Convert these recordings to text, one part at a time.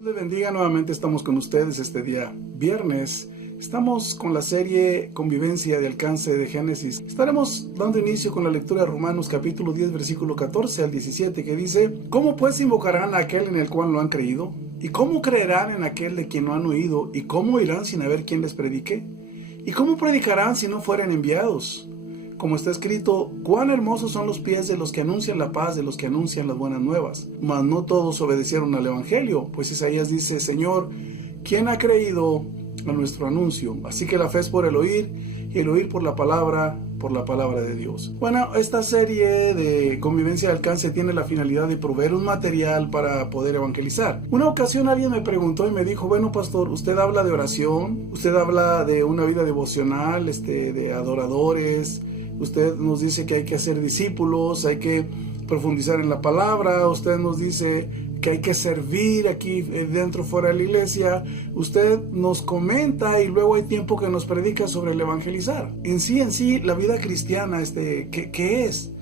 Les bendiga, nuevamente estamos con ustedes este día viernes. Estamos con la serie Convivencia de Alcance de Génesis. Estaremos dando inicio con la lectura de Romanos capítulo 10 versículo 14 al 17, que dice: ¿Cómo pues invocarán a aquel en el cual no han creído? ¿Y cómo creerán en aquel de quien no han oído? ¿Y cómo irán sin haber quien les predique? ¿Y cómo predicarán si no fueren enviados? Como está escrito: cuán hermosos son los pies de los que anuncian la paz, de los que anuncian las buenas nuevas. Mas no todos obedecieron al evangelio, pues Isaías dice: Señor, ¿quién ha creído a nuestro anuncio? Así que la fe es por el oír, y el oír por la palabra de Dios. Bueno, esta serie de Convivencia de Alcance tiene la finalidad de proveer un material para poder evangelizar. Una ocasión alguien me preguntó y me dijo: bueno, pastor, usted habla de oración, usted habla de una vida devocional, de adoradores, usted nos dice que hay que hacer discípulos, hay que profundizar en la palabra, usted nos dice que hay que servir aquí dentro, fuera de la iglesia, usted nos comenta y luego hay tiempo que nos predica sobre el evangelizar. En sí, la vida cristiana, ¿qué es?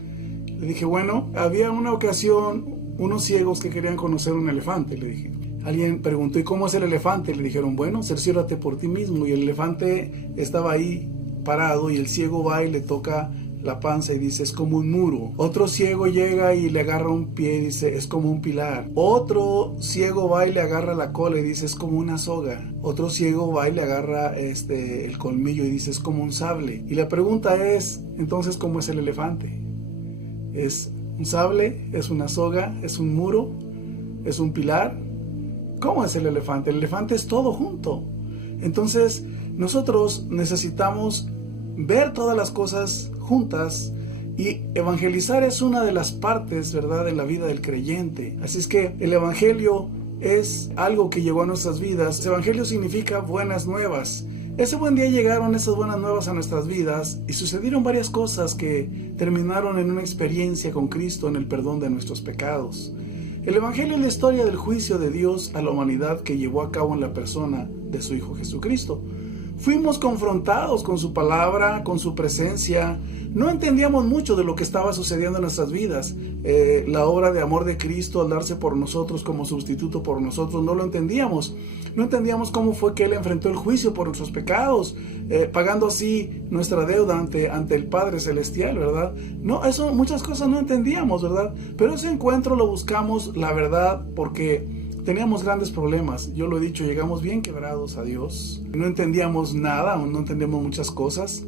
Le dije, bueno, había una ocasión unos ciegos que querían conocer un elefante, le dije. Alguien preguntó: ¿y cómo es el elefante? Le dijeron: bueno, cerciórate por ti mismo. Y el elefante estaba ahí parado y el ciego va y le toca la panza y dice: es como un muro. Otro ciego llega y le agarra un pie y dice: es como un pilar. Otro ciego va y le agarra la cola y dice: es como una soga. Otro ciego va y le agarra el colmillo y dice: es como un sable. Y la pregunta es, entonces, ¿cómo es el elefante? ¿Es un sable? ¿Es una soga? ¿Es un muro? ¿Es un pilar? ¿Cómo es el elefante? El elefante es todo junto. Entonces, nosotros necesitamos ver todas las cosas juntas, y evangelizar es una de las partes, ¿verdad?, de la vida del creyente. Así es que el evangelio es algo que llegó a nuestras vidas. El evangelio significa buenas nuevas. Ese buen día llegaron esas buenas nuevas a nuestras vidas y sucedieron varias cosas que terminaron en una experiencia con Cristo en el perdón de nuestros pecados. El evangelio es la historia del juicio de Dios a la humanidad que llevó a cabo en la persona de su Hijo Jesucristo. Fuimos confrontados con su palabra, con su presencia. No entendíamos mucho de lo que estaba sucediendo en nuestras vidas. La obra de amor de Cristo al darse por nosotros como sustituto por nosotros, no lo entendíamos. No entendíamos cómo fue que Él enfrentó el juicio por nuestros pecados, pagando así nuestra deuda ante el Padre Celestial, ¿verdad? No, eso, muchas cosas no entendíamos, ¿verdad? Pero ese encuentro lo buscamos, la verdad, porque teníamos grandes problemas. Yo lo he dicho, llegamos bien quebrados a Dios. No entendíamos nada, no entendíamos muchas cosas.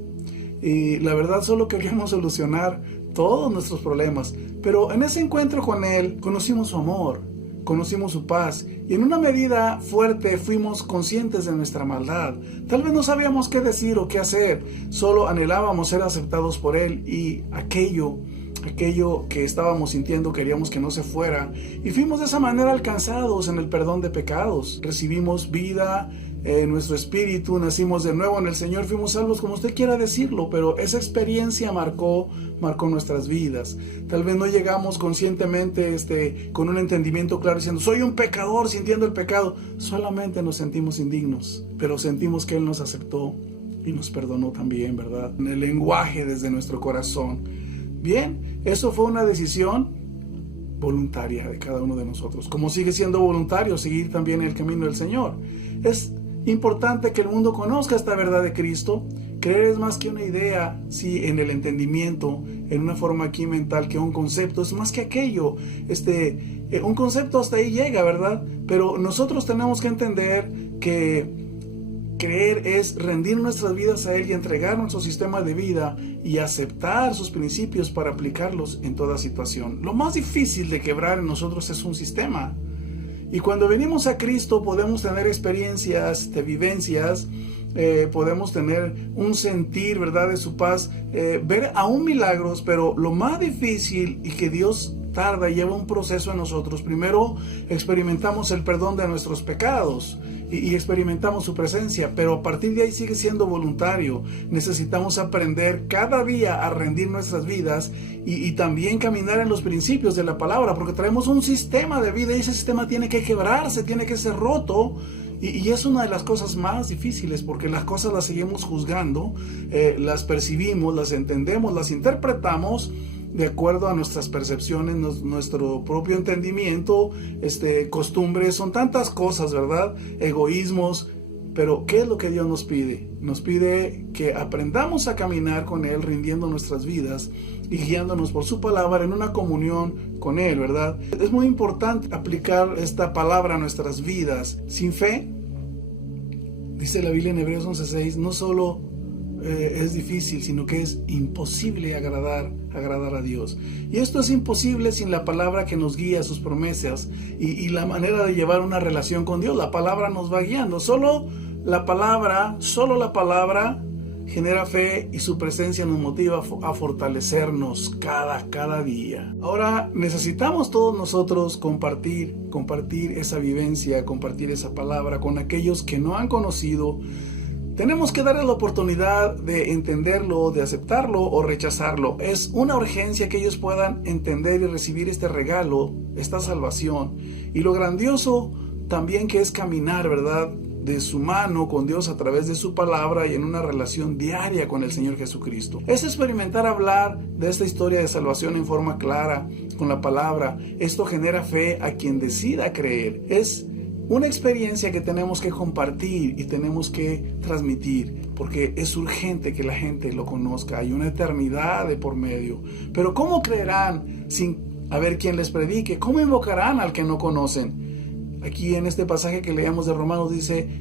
Y la verdad, solo queríamos solucionar todos nuestros problemas. Pero en ese encuentro con Él, conocimos su amor, conocimos su paz. Y en una medida fuerte fuimos conscientes de nuestra maldad. Tal vez no sabíamos qué decir o qué hacer. Solo anhelábamos ser aceptados por Él, y aquello que estábamos sintiendo queríamos que no se fuera, y fuimos de esa manera alcanzados en el perdón de pecados. Recibimos vida en nuestro espíritu, nacimos de nuevo en el Señor, fuimos salvos, como usted quiera decirlo, pero esa experiencia marcó nuestras vidas. Tal vez no llegamos conscientemente con un entendimiento claro diciendo: soy un pecador, sintiendo el pecado. Solamente nos sentimos indignos, pero sentimos que Él nos aceptó y nos perdonó también, ¿verdad? En el lenguaje desde nuestro corazón. Bien, eso fue una decisión voluntaria de cada uno de nosotros, como sigue siendo voluntario seguir también el camino del Señor. Es importante que el mundo conozca esta verdad de Cristo. Creer es más que una idea, sí, en el entendimiento, en una forma aquí mental, que un concepto. Es más que aquello. Un concepto hasta ahí llega, ¿verdad? Pero nosotros tenemos que entender que creer es rendir nuestras vidas a Él y entregar nuestro sistema de vida y aceptar sus principios para aplicarlos en toda situación. Lo más difícil de quebrar en nosotros es un sistema. Y cuando venimos a Cristo podemos tener experiencias, vivencias, podemos tener un sentir, ¿verdad?, de su paz, ver aún milagros, pero lo más difícil, y que Dios tarda, lleva un proceso en nosotros. Primero experimentamos el perdón de nuestros pecados y experimentamos su presencia, pero a partir de ahí sigue siendo voluntario. Necesitamos aprender cada día a rendir nuestras vidas y también caminar en los principios de la palabra, porque traemos un sistema de vida y ese sistema tiene que quebrarse, tiene que ser roto. Y es una de las cosas más difíciles, porque las cosas las seguimos juzgando, las percibimos, las entendemos, las interpretamos, de acuerdo a nuestras percepciones, nuestro propio entendimiento, costumbres, son tantas cosas, ¿verdad? Egoísmos. Pero ¿qué es lo que Dios nos pide? Nos pide que aprendamos a caminar con Él, rindiendo nuestras vidas y guiándonos por su palabra en una comunión con Él, ¿verdad? Es muy importante aplicar esta palabra a nuestras vidas. Sin fe, dice la Biblia en Hebreos 11:6, no solo es difícil, sino que es imposible agradar a Dios. Y esto es imposible sin la palabra que nos guía, sus promesas y la manera de llevar una relación con Dios. La palabra nos va guiando. Solo la palabra genera fe, y su presencia nos motiva a fortalecernos cada día. Ahora necesitamos todos nosotros compartir esa vivencia, compartir esa palabra con aquellos que no han conocido. Tenemos que darles la oportunidad de entenderlo, de aceptarlo o rechazarlo. Es una urgencia que ellos puedan entender y recibir este regalo, esta salvación. Y lo grandioso también que es caminar, ¿verdad?, de su mano con Dios a través de su palabra y en una relación diaria con el Señor Jesucristo. Es experimentar hablar de esta historia de salvación en forma clara, con la palabra. Esto genera fe a quien decida creer. Es una experiencia que tenemos que compartir y tenemos que transmitir, porque es urgente que la gente lo conozca. Hay una eternidad de por medio. Pero ¿cómo creerán sin haber quien les predique? ¿Cómo invocarán al que no conocen? Aquí en este pasaje que leamos de Romanos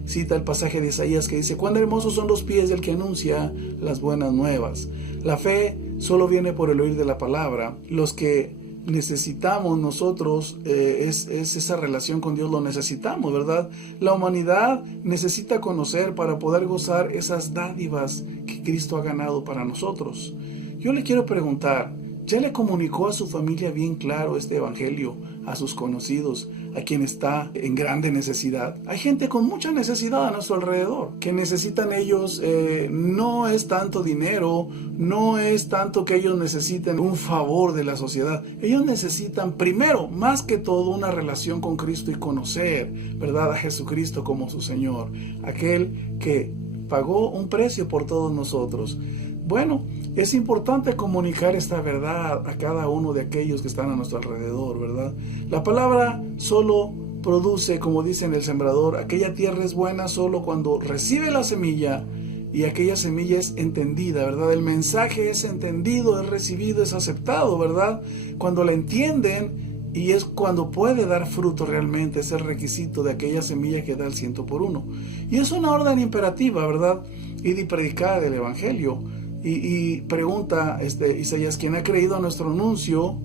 cita el pasaje de Isaías que dice: cuán hermosos son los pies del que anuncia las buenas nuevas. La fe solo viene por el oír de la palabra. Los que necesitamos nosotros es esa relación con Dios, lo necesitamos, ¿verdad? La humanidad necesita conocer para poder gozar esas dádivas que Cristo ha ganado para nosotros. Yo le quiero preguntar, ¿ya le comunicó a su familia bien claro este evangelio, a sus conocidos, a quien está en grande necesidad? Hay gente con mucha necesidad a nuestro alrededor, que necesitan ellos, no es tanto dinero, no es tanto que ellos necesiten un favor de la sociedad. Ellos necesitan primero, más que todo, una relación con Cristo y conocer, ¿verdad?, a Jesucristo como su Señor, aquel que pagó un precio por todos nosotros. Bueno, es importante comunicar esta verdad a cada uno de aquellos que están a nuestro alrededor, ¿verdad? La palabra solo produce, como dice en el sembrador, aquella tierra es buena solo cuando recibe la semilla y aquella semilla es entendida, ¿verdad? El mensaje es entendido, es recibido, es aceptado, ¿verdad? Cuando la entienden, y es cuando puede dar fruto realmente, es el requisito de aquella semilla que da el 100%. Y es una orden imperativa, ¿verdad? Ir y predicar el evangelio. Y pregunta Isaías, ¿quién ha creído a nuestro anuncio?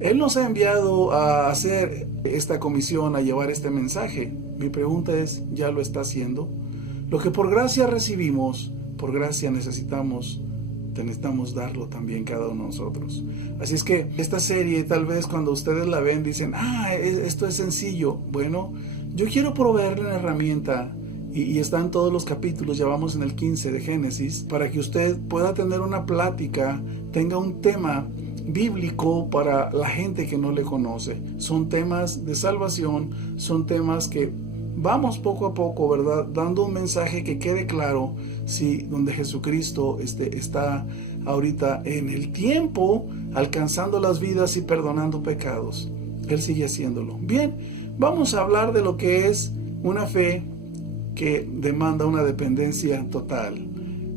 Él nos ha enviado a hacer esta comisión, a llevar este mensaje. Mi pregunta es, ¿ya lo está haciendo? Lo que por gracia recibimos, por gracia necesitamos darlo también cada uno de nosotros. Así es que esta serie, tal vez cuando ustedes la ven, dicen, esto es sencillo. Bueno, yo quiero proveerle una herramienta. Y está en todos los capítulos, ya vamos en el 15 de Génesis, para que usted pueda tener una plática, tenga un tema bíblico para la gente que no le conoce. Son temas de salvación, son temas que vamos poco a poco, ¿verdad?, dando un mensaje que quede claro, sí, donde Jesucristo está ahorita en el tiempo, alcanzando las vidas y perdonando pecados. Él sigue haciéndolo. Bien, vamos a hablar de lo que es una fe que demanda una dependencia total.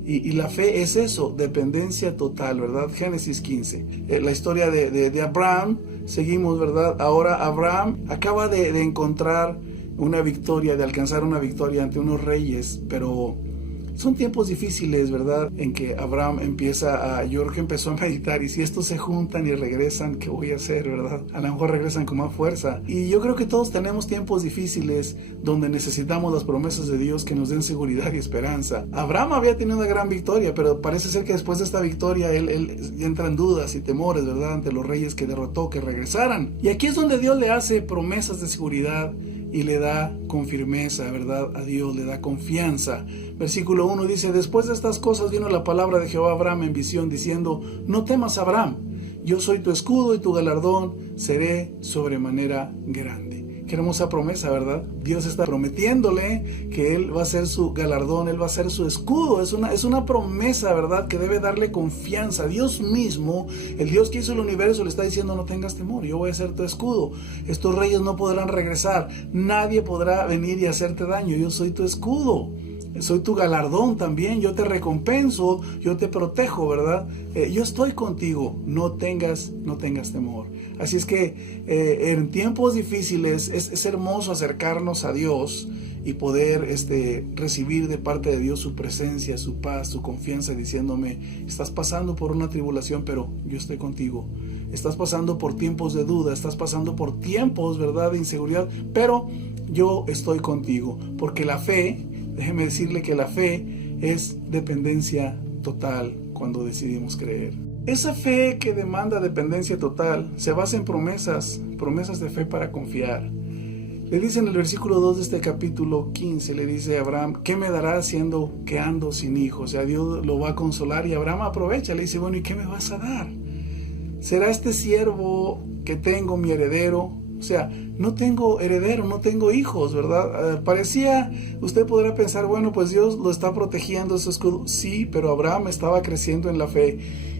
Y la fe es eso, dependencia total, ¿verdad? Génesis 15. La historia de Abraham, seguimos, ¿verdad? Ahora Abraham acaba de encontrar una victoria, de alcanzar una victoria ante unos reyes, pero son tiempos difíciles, ¿verdad? En que Abraham yo creo que empezó a meditar, y si estos se juntan y regresan, ¿qué voy a hacer, verdad? A lo mejor regresan con más fuerza. Y yo creo que todos tenemos tiempos difíciles donde necesitamos las promesas de Dios que nos den seguridad y esperanza. Abraham había tenido una gran victoria, pero parece ser que después de esta victoria él entra en dudas y temores, ¿verdad? Ante los reyes que derrotó, que regresaran. Y aquí es donde Dios le hace promesas de seguridad y le da con firmeza, ¿verdad?, a Dios, le da confianza. Versículo 1 dice: después de estas cosas vino la palabra de Jehová a Abraham en visión, diciendo: no temas, Abraham, yo soy tu escudo y tu galardón seré sobremanera grande. Qué hermosa promesa, ¿verdad? Dios está prometiéndole que Él va a ser su galardón, Él va a ser su escudo. Es una promesa, ¿verdad? Que debe darle confianza. Dios mismo, el Dios que hizo el universo, le está diciendo: no tengas temor, yo voy a ser tu escudo. Estos reyes no podrán regresar. Nadie podrá venir y hacerte daño. Yo soy tu escudo. Soy tu galardón también, yo te recompenso, yo te protejo, ¿verdad? Yo estoy contigo, no tengas temor. Así es que en tiempos difíciles es hermoso acercarnos a Dios y poder recibir de parte de Dios su presencia, su paz, su confianza, diciéndome: estás pasando por una tribulación, pero yo estoy contigo. Estás pasando por tiempos de duda, estás pasando por tiempos, ¿verdad?, de inseguridad, pero yo estoy contigo, porque la fe... Déjeme decirle que la fe es dependencia total cuando decidimos creer. Esa fe que demanda dependencia total se basa en promesas de fe para confiar. Le dice en el versículo 2 de este capítulo 15, le dice a Abraham: ¿qué me darás siendo que ando sin hijo? O sea, Dios lo va a consolar y Abraham aprovecha, le dice: bueno, ¿y qué me vas a dar? ¿Será este siervo que tengo mi heredero? O sea, no tengo heredero, no tengo hijos, ¿verdad? Usted podrá pensar: bueno, pues Dios lo está protegiendo, ese escudo. Sí, pero Abraham estaba creciendo en la fe.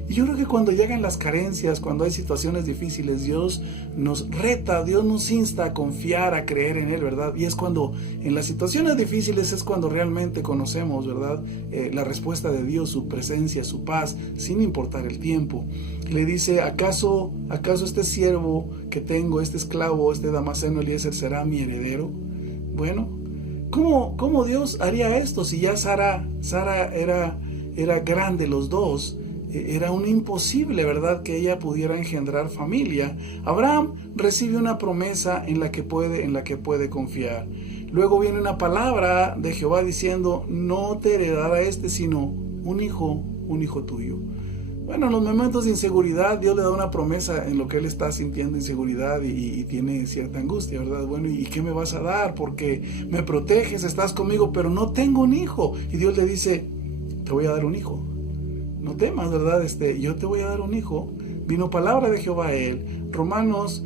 Y yo creo que cuando llegan las carencias, cuando hay situaciones difíciles, Dios nos reta, Dios nos insta a confiar, a creer en Él, ¿verdad? Y es cuando, en las situaciones difíciles, es cuando realmente conocemos, ¿verdad?, la respuesta de Dios, su presencia, su paz, sin importar el tiempo. Le dice: ¿acaso este siervo que tengo, este esclavo, este Damaseno Eliezer, será mi heredero? Bueno, ¿cómo Dios haría esto si ya Sara era grande, los dos? Era un imposible, ¿verdad?, que ella pudiera engendrar familia. Abraham recibe una promesa en la que puede confiar. Luego viene una palabra de Jehová diciendo: no te heredará sino un hijo tuyo. Bueno, en los momentos de inseguridad, Dios le da una promesa en lo que él está sintiendo inseguridad y tiene cierta angustia, ¿verdad? Bueno, ¿y qué me vas a dar? Porque me proteges, estás conmigo, pero no tengo un hijo. Y Dios le dice: te voy a dar un hijo. No temas, ¿verdad? Yo te voy a dar un hijo. Vino palabra de Jehová a él. Romanos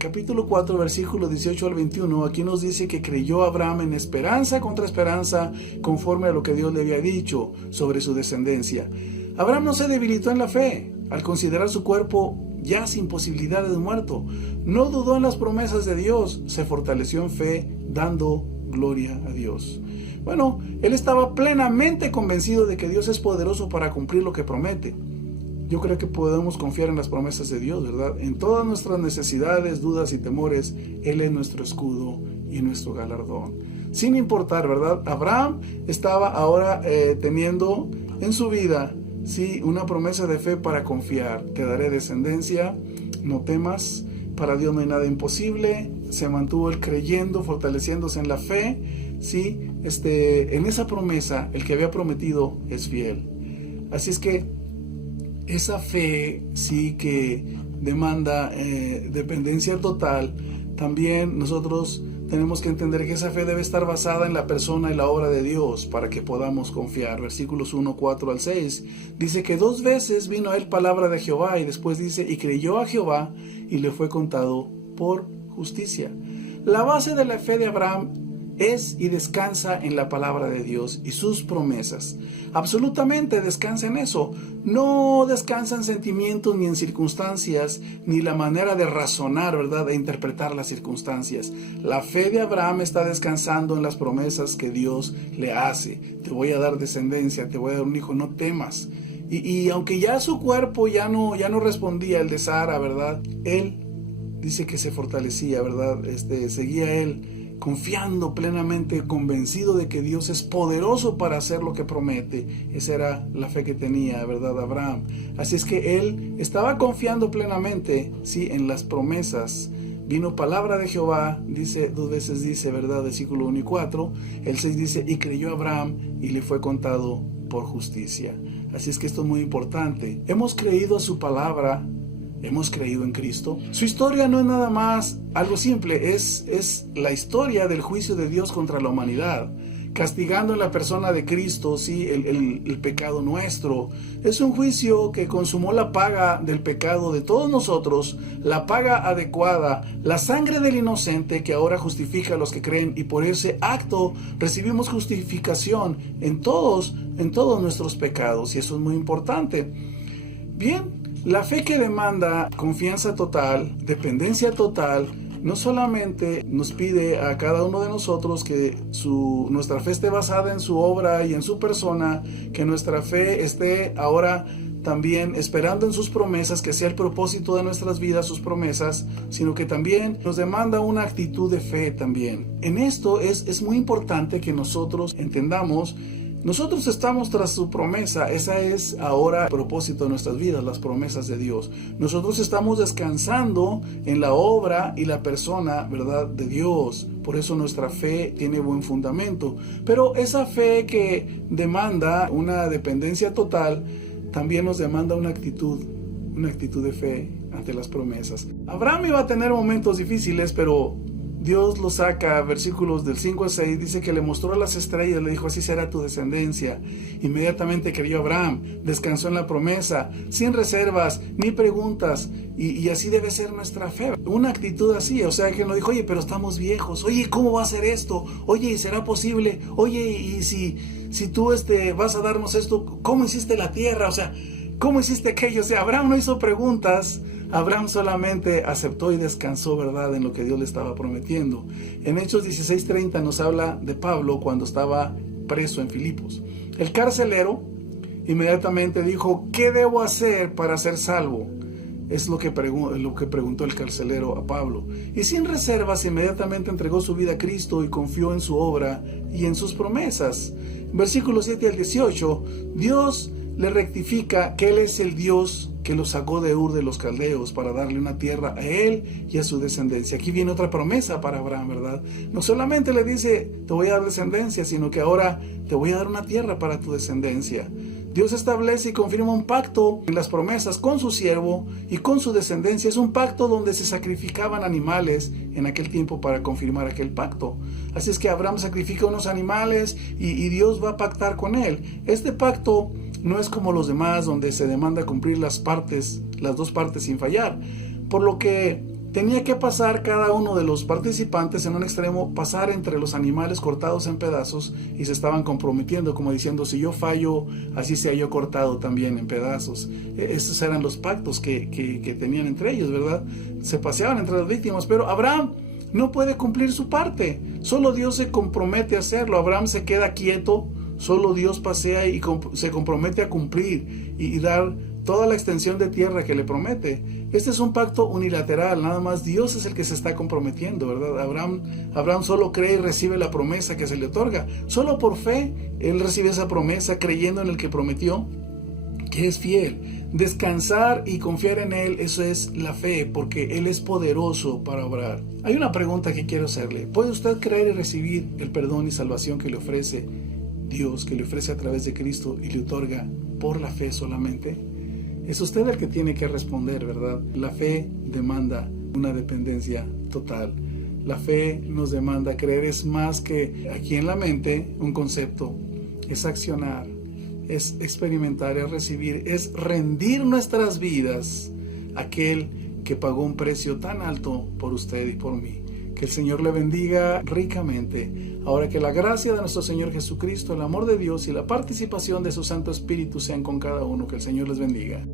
capítulo 4, versículo 18 al 21, aquí nos dice que creyó Abraham en esperanza contra esperanza, conforme a lo que Dios le había dicho sobre su descendencia. Abraham no se debilitó en la fe al considerar su cuerpo ya sin posibilidad de muerto. No dudó en las promesas de Dios, se fortaleció en fe, dando gloria a Dios. Bueno, él estaba plenamente convencido de que Dios es poderoso para cumplir lo que promete. Yo creo que podemos confiar en las promesas de Dios, ¿verdad? En todas nuestras necesidades, dudas y temores, Él es nuestro escudo y nuestro galardón. Sin importar, ¿verdad? Abraham estaba ahora teniendo en su vida, sí, una promesa de fe para confiar. Te daré descendencia, no temas, para Dios no hay nada imposible. Se mantuvo él creyendo, fortaleciéndose en la fe, sí. En esa promesa, el que había prometido es fiel. Así es que esa fe, sí, que demanda dependencia total, también nosotros tenemos que entender que esa fe debe estar basada en la persona y la obra de Dios para que podamos confiar. Versículos 1, 4 al 6 dice que 2 veces vino a él palabra de Jehová, y después dice: y creyó a Jehová y le fue contado por justicia. La base de la fe de Abraham es y descansa en la palabra de Dios y sus promesas. Absolutamente descansa en eso. No descansa en sentimientos ni en circunstancias, ni la manera de razonar, ¿verdad?, de interpretar las circunstancias. La fe de Abraham está descansando en las promesas que Dios le hace. Te voy a dar descendencia, te voy a dar un hijo, no temas. Y aunque ya su cuerpo ya no respondía el de Sara, ¿verdad?, él dice que se fortalecía, ¿verdad? Seguía él confiando plenamente, convencido de que Dios es poderoso para hacer lo que promete. Esa era la fe que tenía, ¿verdad?, Abraham. Así es que él estaba confiando plenamente, sí, en las promesas. Vino palabra de Jehová, dice, 2 veces dice, ¿verdad?, versículo 1 y 4. El 6 dice: y creyó Abraham y le fue contado por justicia. Así es que esto es muy importante. Hemos creído a su palabra. ¿Hemos creído en Cristo? Su historia no es nada más algo simple, es la historia del juicio de Dios contra la humanidad. castigando en la persona de Cristo, sí, el pecado nuestro. Es un juicio que consumó la paga del pecado de todos nosotros, la paga adecuada, la sangre del inocente que ahora justifica a los que creen, y por ese acto recibimos justificación en todos nuestros pecados, y eso es muy importante. Bien, la fe que demanda confianza total, dependencia total, no solamente nos pide a cada uno de nosotros que nuestra fe esté basada en su obra y en su persona, que nuestra fe esté ahora también esperando en sus promesas, que sea el propósito de nuestras vidas, sus promesas, sino que también nos demanda una actitud de fe también. En esto es muy importante que nosotros entendamos. Nosotros estamos tras su promesa, esa es ahora el propósito de nuestras vidas, las promesas de Dios. Nosotros estamos descansando en la obra y la persona, ¿verdad?, de Dios. Por eso nuestra fe tiene buen fundamento. Pero esa fe que demanda una dependencia total, también nos demanda una actitud de fe ante las promesas. Abraham iba a tener momentos difíciles, pero Dios lo saca, versículos del 5 al 6, dice que le mostró las estrellas, le dijo, así será tu descendencia. Inmediatamente creyó Abraham, descansó en la promesa, sin reservas, ni preguntas, y así debe ser nuestra fe. Una actitud así, o sea, que no dijo, oye, pero estamos viejos, oye, ¿cómo va a ser esto? Oye, ¿será posible? Oye, y si tú vas a darnos esto, ¿cómo hiciste la tierra? O sea, ¿cómo hiciste aquello? O sea, Abraham no hizo preguntas. Abraham solamente aceptó y descansó, ¿verdad?, en lo que Dios le estaba prometiendo. En Hechos 16:30 nos habla de Pablo cuando estaba preso en Filipos. El carcelero inmediatamente dijo, ¿qué debo hacer para ser salvo? Es lo que preguntó el carcelero a Pablo. Y sin reservas inmediatamente entregó su vida a Cristo y confió en su obra y en sus promesas. Versículos 7 al 18, Dios le rectifica que Él es el Dios que lo sacó de Ur de los Caldeos para darle una tierra a él y a su descendencia. Aquí viene otra promesa para Abraham, ¿verdad? No solamente le dice, te voy a dar descendencia, sino que ahora te voy a dar una tierra para tu descendencia. Dios establece y confirma un pacto en las promesas con su siervo y con su descendencia. Es un pacto donde se sacrificaban animales en aquel tiempo para confirmar aquel pacto. Así es que Abraham sacrifica unos animales y Dios va a pactar con él. Este pacto no es como los demás, donde se demanda cumplir las dos partes sin fallar. Por lo que tenía que pasar cada uno de los participantes en un extremo, pasar entre los animales cortados en pedazos, y se estaban comprometiendo, como diciendo, si yo fallo, así sea yo cortado también en pedazos. Estos eran los pactos que tenían entre ellos, ¿verdad? Se paseaban entre las víctimas, pero Abraham no puede cumplir su parte. Solo Dios se compromete a hacerlo. Abraham se queda quieto. Solo Dios pasea y se compromete a cumplir y dar toda la extensión de tierra que le promete. Este es un pacto unilateral, nada más Dios es el que se está comprometiendo, ¿verdad? Abraham solo cree y recibe la promesa que se le otorga. Solo por fe, él recibe esa promesa creyendo en el que prometió, que es fiel. Descansar y confiar en Él, eso es la fe, porque Él es poderoso para obrar. Hay una pregunta que quiero hacerle. ¿Puede usted creer y recibir el perdón y salvación que le ofrece Dios, que le ofrece a través de Cristo y le otorga por la fe solamente? Es usted el que tiene que responder, ¿verdad? La fe demanda una dependencia total. La fe nos demanda creer, es más que aquí en la mente un concepto, es accionar, es experimentar, es recibir, es rendir nuestras vidas a aquel que pagó un precio tan alto por usted y por mí. Que el Señor le bendiga ricamente. Ahora que la gracia de nuestro Señor Jesucristo, el amor de Dios y la participación de su Santo Espíritu sean con cada uno. Que el Señor les bendiga.